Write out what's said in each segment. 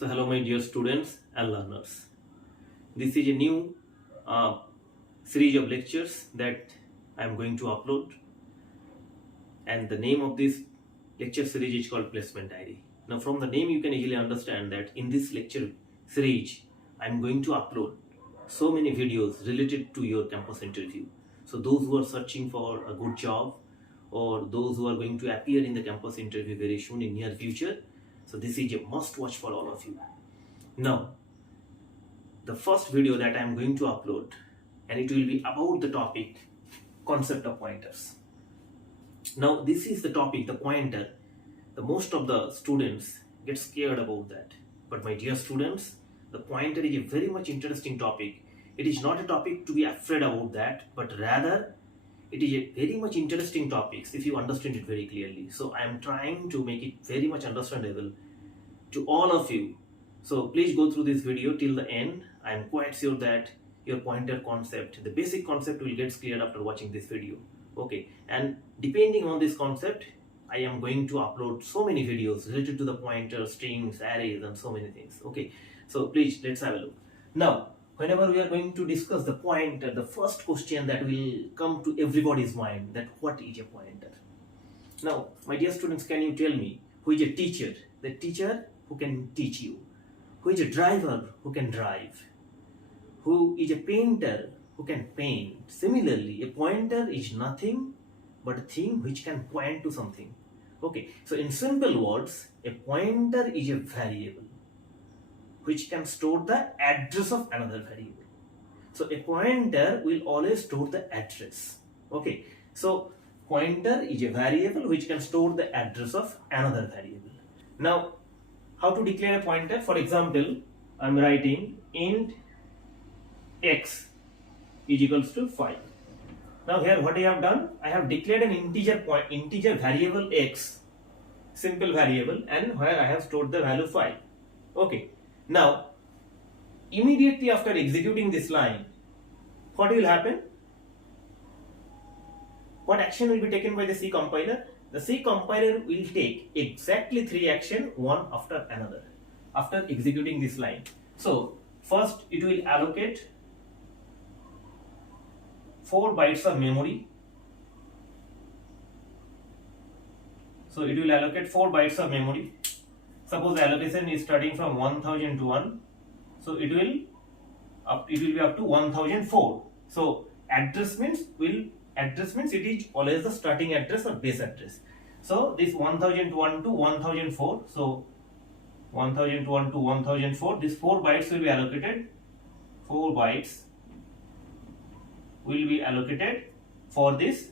So hello my dear students and learners. This is a new series of lectures that I am going to upload, and the name of this lecture series is called Placement Diary. Now from the name you can easily understand that in this lecture series I am going to upload so many videos related to your campus interview. So those who are searching for a good job or those who are going to appear in the campus interview very soon in near future, so this is a must watch for all of you. Now, the first video that I am going to upload, and it will be about the topic concept of pointers. Now, this is the topic, the pointer. The most of the students get scared about that. But my dear students, the pointer is a very much interesting topic. It is not a topic to be afraid about that, but rather it is a very much interesting topic if you understand it very clearly. So I am trying to make it very much understandable to all of you. So please go through this video till the end. I am quite sure that your pointer concept, the basic concept, will get cleared after watching this video. Okay, and depending on this concept, I am going to upload so many videos related to the pointers, strings, arrays, and so many things. Okay, so please let's have a look. Now, whenever we are going to discuss the pointer, the first question that will come to everybody's mind, that what is a pointer? Now, my dear students, can you tell me who is a teacher? The teacher who can teach you. Who is a driver who can drive? Who is a painter who can paint? Similarly, a pointer is nothing but a thing which can point to something. Okay, so in simple words, a pointer is a variable which can store the address of another variable. So a pointer will always store the address. Okay, so pointer is a variable which can store the address of another variable. Now, how to declare a pointer? For example, I am writing int x is equals to 5. Now here what I have done, I have declared an integer variable x, simple variable, and where I have stored the value 5. Okay. Now, immediately after executing this line, what will happen? What action will be taken by the C compiler? The C compiler will take exactly 3 actions, one after another, after executing this line. So, first it will allocate 4 bytes of memory. So, it will allocate 4 bytes of memory. Suppose the allocation is starting from 1000 to 1. So, it will be up to 1004. So, address means it is always the starting address or base address. So this 1001 to 1004. So 1001 to 1004. These 4 bytes will be allocated. 4 bytes will be allocated for this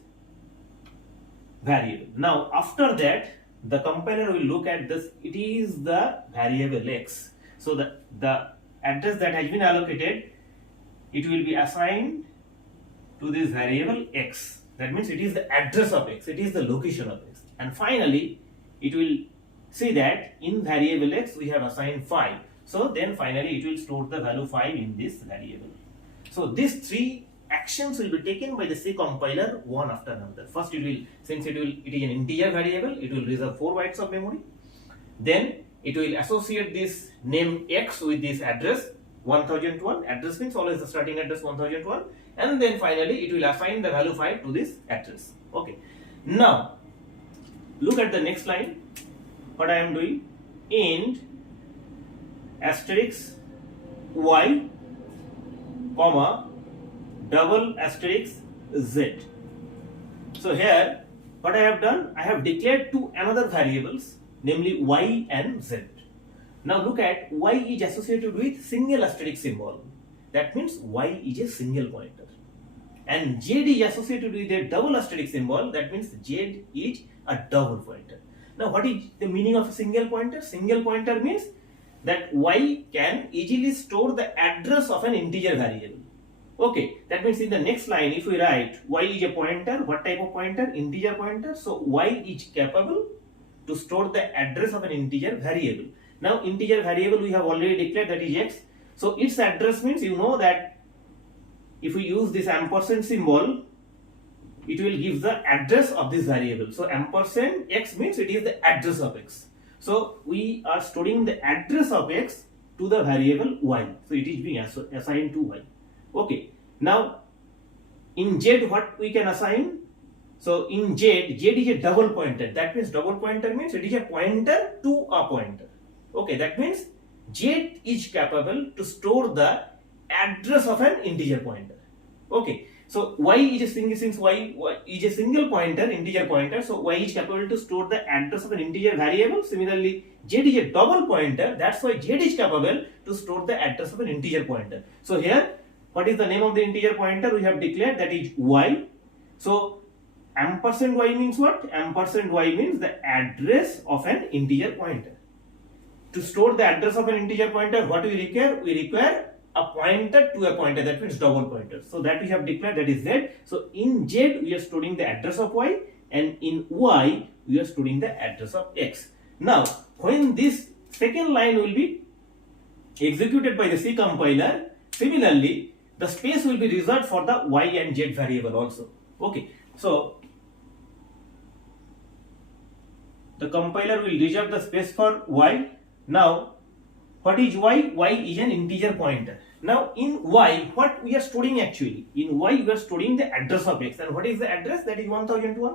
variable. Now after that, the compiler will look at this. It is the variable x. So the address that has been allocated, it will be assigned to this variable x. That means it is the address of x, it is the location of x. And finally, it will see that in variable x we have assigned 5. So then finally it will store the value 5 in this variable. So these 3 actions will be taken by the C compiler one after another. First it will, since it is an integer variable, it will reserve 4 bytes of memory. Then it will associate this name x with this address 1001. Address means always the starting address 1001. And then finally it will assign the value 5 to this address. Okay. Now look at the next line. What I am doing, int asterisk y comma double asterisk z. So here what I have done, I have declared 2 another variables, namely y and z. Now look at, y is associated with single asterisk symbol. That means y is a single pointer. And z is associated with a double asterisk symbol. That means z is a double pointer. Now what is the meaning of a single pointer? Single pointer means that y can easily store the address of an integer variable. Okay, that means in the next line if we write y is a pointer, what type of pointer? Integer pointer. So y is capable to store the address of an integer variable. Now integer variable we have already declared, that is x. So its address means, you know that if we use this ampersand symbol, it will give the address of this variable. So ampersand x means it is the address of x. So we are storing the address of x to the variable y. So it is being assigned to y. Okay. Now in z what we can assign? So in z is a double pointer. That means double pointer means it is a pointer to a pointer. Okay, that means z is capable to store the address of an integer pointer. Okay, so y is a single, since y is a single pointer, integer pointer, so y is capable to store the address of an integer variable. Similarly, z is a double pointer, that's why z is capable to store the address of an integer pointer. So here, what is the name of the integer pointer? We have declared that is y. So ampersand y means what? Ampersand y means the address of an integer pointer. To store the address of an integer pointer, what we require? We require a pointer to a pointer, that means double pointer. So that we have declared, that is z. So in z we are storing the address of y, and in y we are storing the address of x. Now when this second line will be executed by the C compiler, similarly the space will be reserved for the y and z variable also. Okay, so the compiler will reserve the space for y. Now what is y? Y is an integer pointer. Now in y, what we are storing actually? In y we are storing the address of x. And what is the address? That is 1001.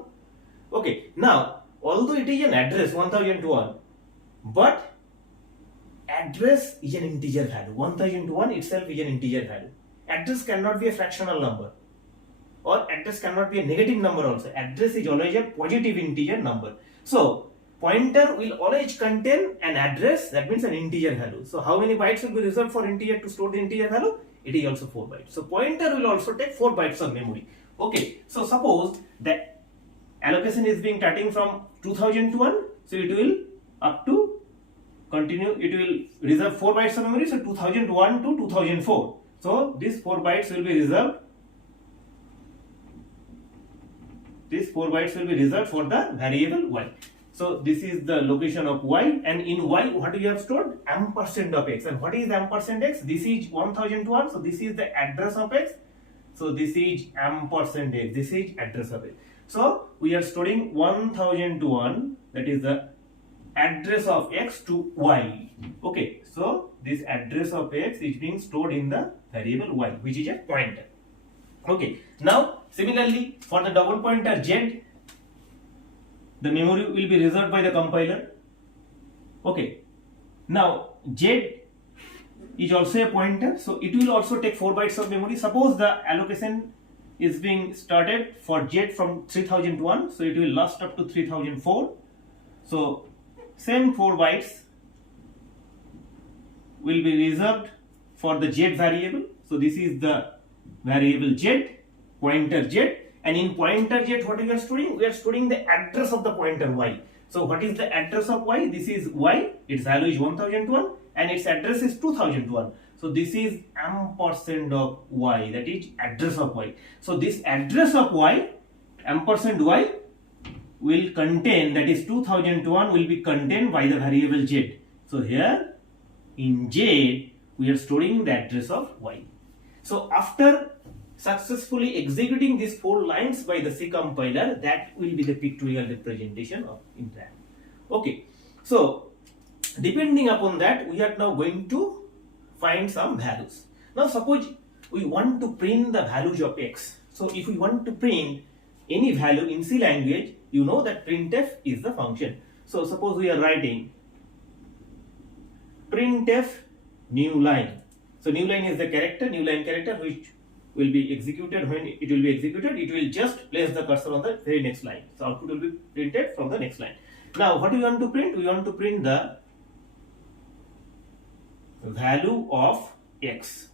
Okay, now although it is an address 1001, but address is an integer value. 1001 itself is an integer value. Address cannot be a fractional number, or address cannot be a negative number also. Address is always a positive integer number. So pointer will always contain an address, that means an integer value. So how many bytes will be reserved for integer to store the integer value? It is also 4 bytes. So pointer will also take 4 bytes of memory. Okay, so suppose the allocation is being starting from 2001, so it will up to continue, it will reserve 4 bytes of memory, so 2001 to 2004. So these 4 bytes will be reserved. These 4 bytes will be reserved for the variable y. So this is the location of y, and in y what we have stored? Ampersand of x. And what is ampersand x? This is 1001, so this is the address of x. So this is ampersand x, this is address of x. So we are storing 1001, that is the address of x to y. Okay, so this address of x is being stored in the variable y, which is a pointer. Okay, now similarly for the double pointer z, the memory will be reserved by the compiler. Okay, now z is also a pointer, so it will also take 4 bytes of memory. Suppose the allocation is being started for z from 3001, so it will last up to 3004. So same 4 bytes will be reserved for the z variable. So this is the variable z, pointer z. And in pointer z, what we are storing? We are storing the address of the pointer y. So what is the address of y? This is y, its value is 1001, and its address is 2001. So this is ampersand of y, that is address of y. So this address of y, ampersand y, will contain, that is 2001 will be contained by the variable z. So here in z, we are storing the address of y. So after successfully executing these 4 lines by the C compiler, that will be the pictorial representation of RAM. Okay, so depending upon that, we are now going to find some values. Now suppose we want to print the values of x. So if we want to print any value in C language, you know that printf is the function. So suppose we are writing printf new line. So new line is the character, new line character, which will be executed. When it will be executed, it will just place the cursor on the very next line. So output will be printed from the next line. Now what do we want to print? We want to print the value of x.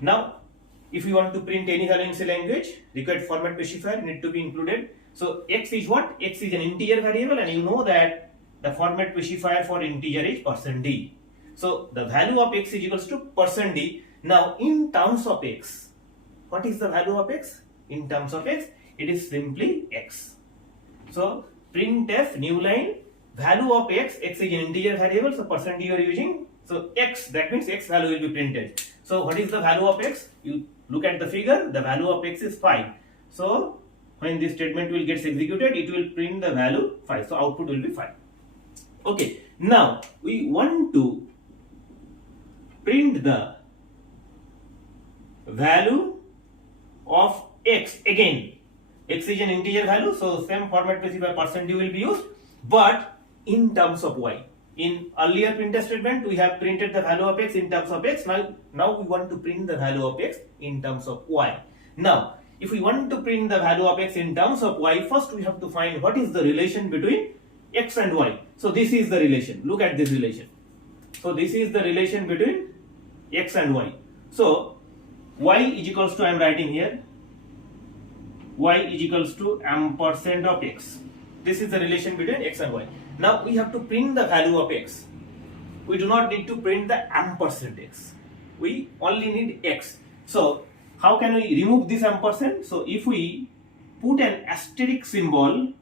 Now if we want to print any value in C language, required format specifier need to be included. So x is what? X is an integer variable, and you know that the format specifier for integer is %d. So the value of x is equals to %d. Now in terms of x, what is the value of x? In terms of x, it is simply x. So printf new line, value of x, x is an integer variable, so % you are using. So x, that means x value will be printed. So what is the value of x? You look at the figure, the value of x is 5. So when this statement will get executed, it will print the value 5. So output will be 5. Okay, now we want to print the value of x. Again, x is an integer value, so same format specifier %d will be used, but in terms of y. In earlier printf statement, we have printed the value of x in terms of x. Now we want to print the value of x in terms of y. Now, if we want to print the value of x in terms of y, first we have to find what is the relation between x and y. So this is the relation. Look at this relation. So this is the relation between x and y. So y is equals to, I am writing here, y is equals to ampersand of x. This is the relation between x and y. Now we have to print the value of x. We do not need to print the ampersand x. We only need x. So how can we remove this ampersand? So if we put an asterisk symbol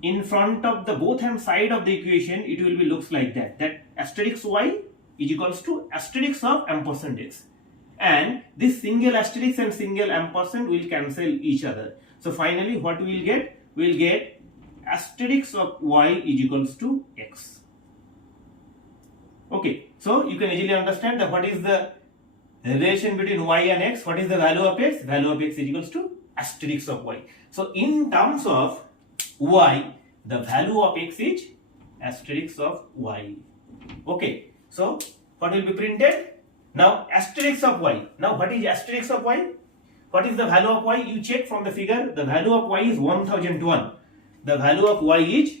in front of the both hand side of the equation, it will be looks like that. That asterisk y is equals to asterisk of ampersand x. And this single asterisk and single ampersand will cancel each other. So finally what we will get? We will get asterisk of y is equals to x. Okay, so you can easily understand that what is the relation between y and x. What is the value of x? Value of x is equals to asterisk of y. So in terms of y, the value of x is asterisk of y. Okay, so what will be printed? Now asterisk of y. Now what is asterisk of y? What is the value of y? You check from the figure. The value of y is 1001. The value of y is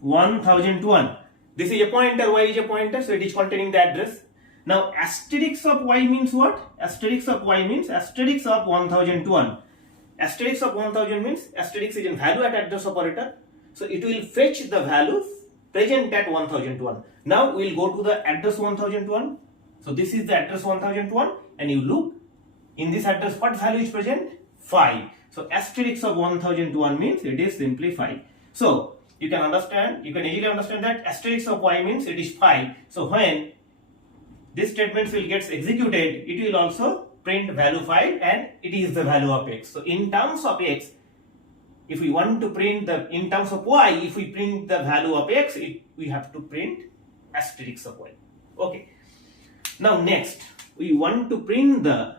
1001. This is a pointer, y is a pointer, so it is containing the address. Now asterisk of y means what? Asterisk of y means asterisk of 1001. Asterisk of 1000 means asterisk is a value at address operator. So it will fetch the value present at 1001. Now we will go to the address 1001. So this is the address 1001, and you look in this address what value is present? 5. So asterisk of 1001 means it is simply 5. So you can understand, you can easily understand that asterisk of y means it is 5. So when this statement will get executed, it will also print value 5 and it is the value of x. So in terms of x, if we want to print the, in terms of y, if we print the value of x, we have to print asterisk of y. Okay. Now next, we want to print the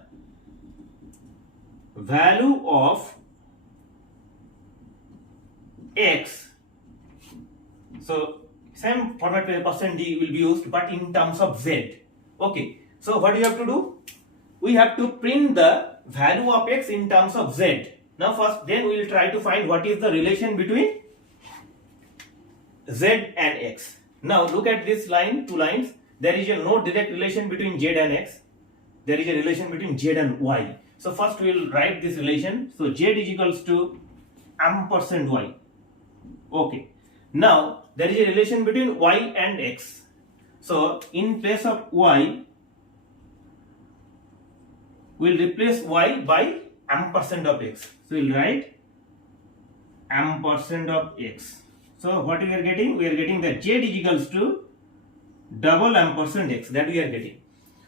value of x. So same format where %d will be used, but in terms of z. Okay, so what do you have to do? We have to print the value of x in terms of z. Now first, then we will try to find what is the relation between z and x. Now look at this line, two lines. There is no direct relation between z and x. There is a relation between z and y. So first we will write this relation. So z is equals to ampersand y. Okay. Now there is a relation between y and x. So in place of y, we will replace y by ampersand of x. So we will write ampersand of x. So what we are getting? We are getting that z is equals to double ampersand x, that we are getting.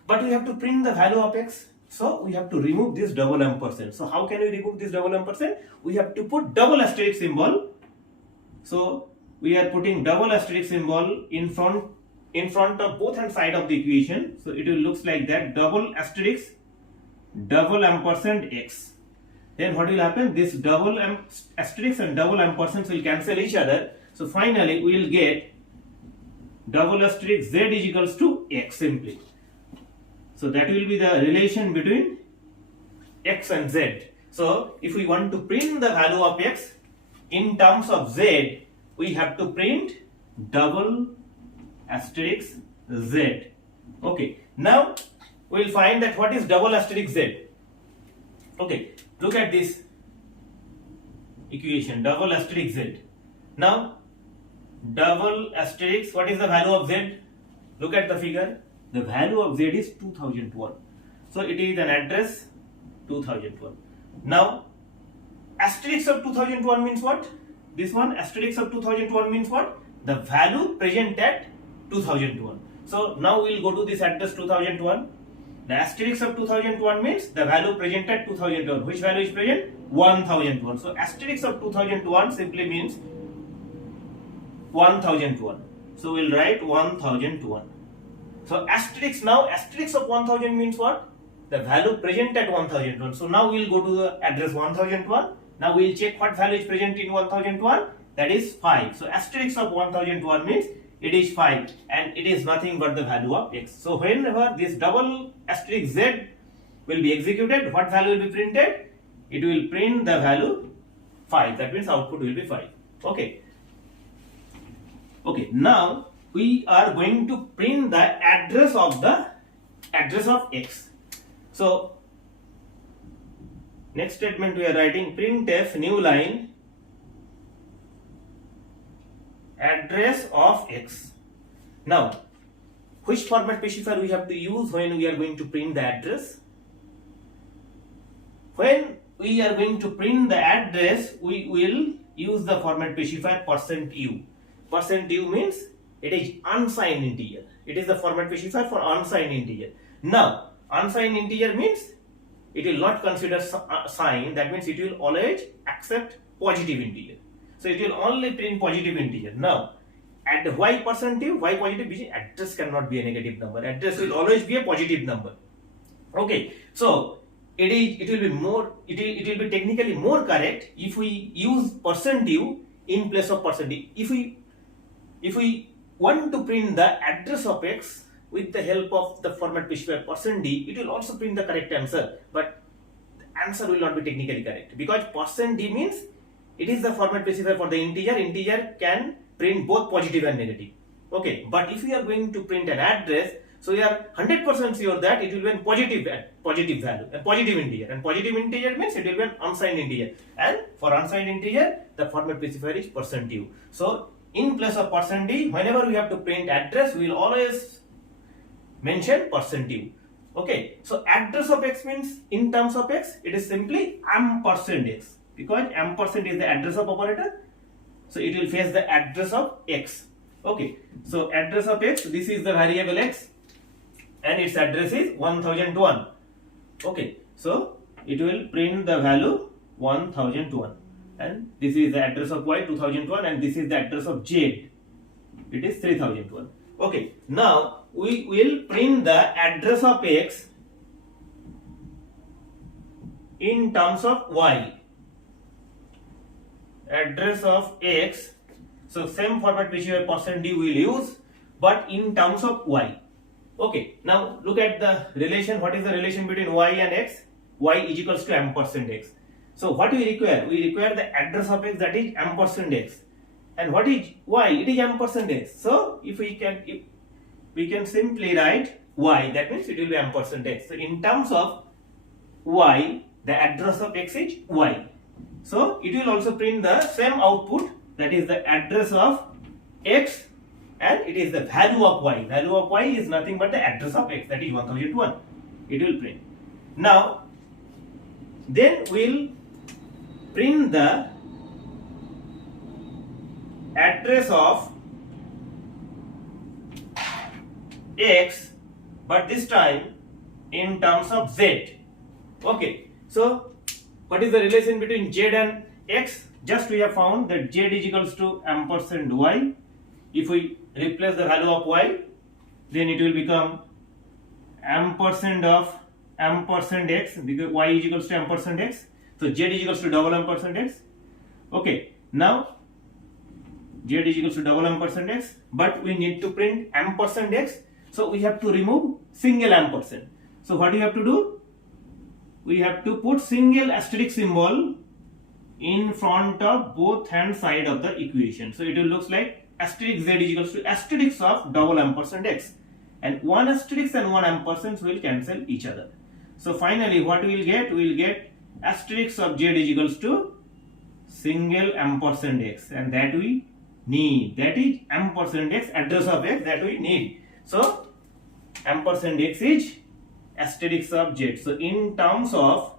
But we have to print the value of x. So we have to remove this double ampersand. So how can we remove this double ampersand? We have to put double asterisk symbol. So we are putting double asterisk symbol in front of both hand side of the equation. So it will looks like that, double asterisk, double ampersand x. Then what will happen? This double asterisk and double ampersands will cancel each other. So finally we will get double asterisk z is equals to x simply. So that will be the relation between x and z. So if we want to print the value of x in terms of z, we have to print double asterisk z. Okay. Now we will find that what is double asterisk z. Okay. Look at this equation, double asterisk z. Now double asterisk, what is the value of z? Look at the figure. The value of z is 2001. So it is an address 2001. Now asterisk of 2001 means what? This one, asterisk of 2001 means what? The value present at 2001. So now we will go to this address 2001. The asterisk of 2001 means the value present at 2001. Which value is present? 1001. So asterisk of 2001 simply means 1001. So we'll write 1001. So asterisk, now asterisk of 1000 means what? The value present at 1001. So now we'll go to the address 1001. Now we'll check what value is present in 1001. That is 5. So asterisk of 1001 means it is 5 and it is nothing but the value of x. So whenever this double asterisk z will be executed, what value will be printed? It will print the value 5. That means output will be 5. Okay. Okay. Now we are going to print the address of x. So next statement we are writing printf new line address of x. Now which format specifier we have to use when we are going to print the address? When we are going to print the address, we will use the format specifier %u. %u means it is unsigned integer. It is the format specifier for unsigned integer. Now unsigned integer means it will not consider sign. That means it will always accept positive integer. So it will only print positive integer. Now at why %u? Why positive? Because address cannot be a negative number. Address will always be a positive number. Okay. So it will be technically more correct if we use %u in place of %d. If we want to print the address of x with the help of the format specifier %d, it will also print the correct answer, but the answer will not be technically correct because %d means it is the format specifier for the integer. Integer can print both positive and negative. Okay, but if we are going to print an address, so we are 100% sure that it will be a positive value, a positive integer, and positive integer means it will be an unsigned integer, and for unsigned integer the format specifier is %u. So in place of %d, whenever we have to print address, we will always mention %u. Okay, so address of x means in terms of x, it is simply %x because % is the address of operator. So it will face the address of x. Okay, so address of x, this is the variable x and its address is 1001. Okay, so it will print the value 1001 and this is the address of y 2001 and this is the address of z, it is 3001. Okay, now we will print the address of x in terms of y. Address of x, so same format specifier %d we will use but in terms of y. Okay, now look at the relation. What is the relation between y and x? Y is equals to %x. So what we require? We require the address of x, that is %x. And what is y? It is %x. So if we can simply write y, that means it will be %x. So in terms of y, the address of x is y. So it will also print the same output, that is the address of x and it is the value of y. Value of y is nothing but the address of x, that is 1001. It will print. Now then we'll print the address of x, but this time in terms of z. Okay, so what is the relation between z and x? Just we have found that z is equals to %y. If we replace the value of y, then it will become ampersand of %x, because y is equals to %x. So z is equals to double %x. Okay, now z is equals to double %x, but we need to print %x. So we have to remove single ampersand. So what we have to do? We have to put single asterisk symbol in front of both hand side of the equation. So it will looks like asterisk z is equals to asterisk of double %x, and one asterisk and one ampersand will cancel each other. So finally what we will get? We will get asterisk of z is equals to single %x, and that we need. That is %x, address of x, that we need. So %x is asterisk of z. So in terms of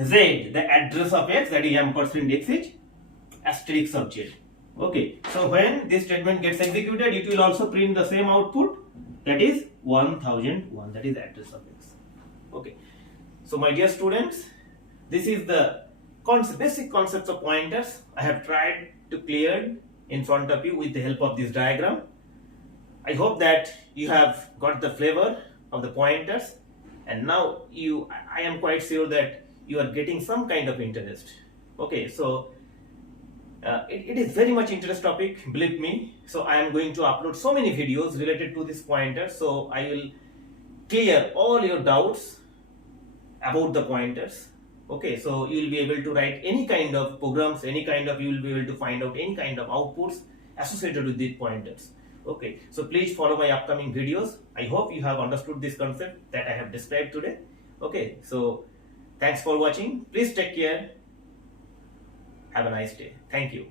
z, the address of x, that is %x is asterisk of z. Okay, so when this statement gets executed, it will also print the same output, that is 1001, that is the address of x. Okay, so my dear students, this is the basic concepts of pointers. I have tried to clear in front of you with the help of this diagram. I hope that you have got the flavor of the pointers, and now I am quite sure that you are getting some kind of interest. Okay, so it is very much interest topic, believe me. So I am going to upload so many videos related to this pointer, so I will clear all your doubts about the pointers. Okay, so you will be able to write any kind of programs, you will be able to find out any kind of outputs associated with these pointers. Okay, so please follow my upcoming videos. I hope you have understood this concept that I have described today. Okay, so thanks for watching. Please take care. Have a nice day. Thank you.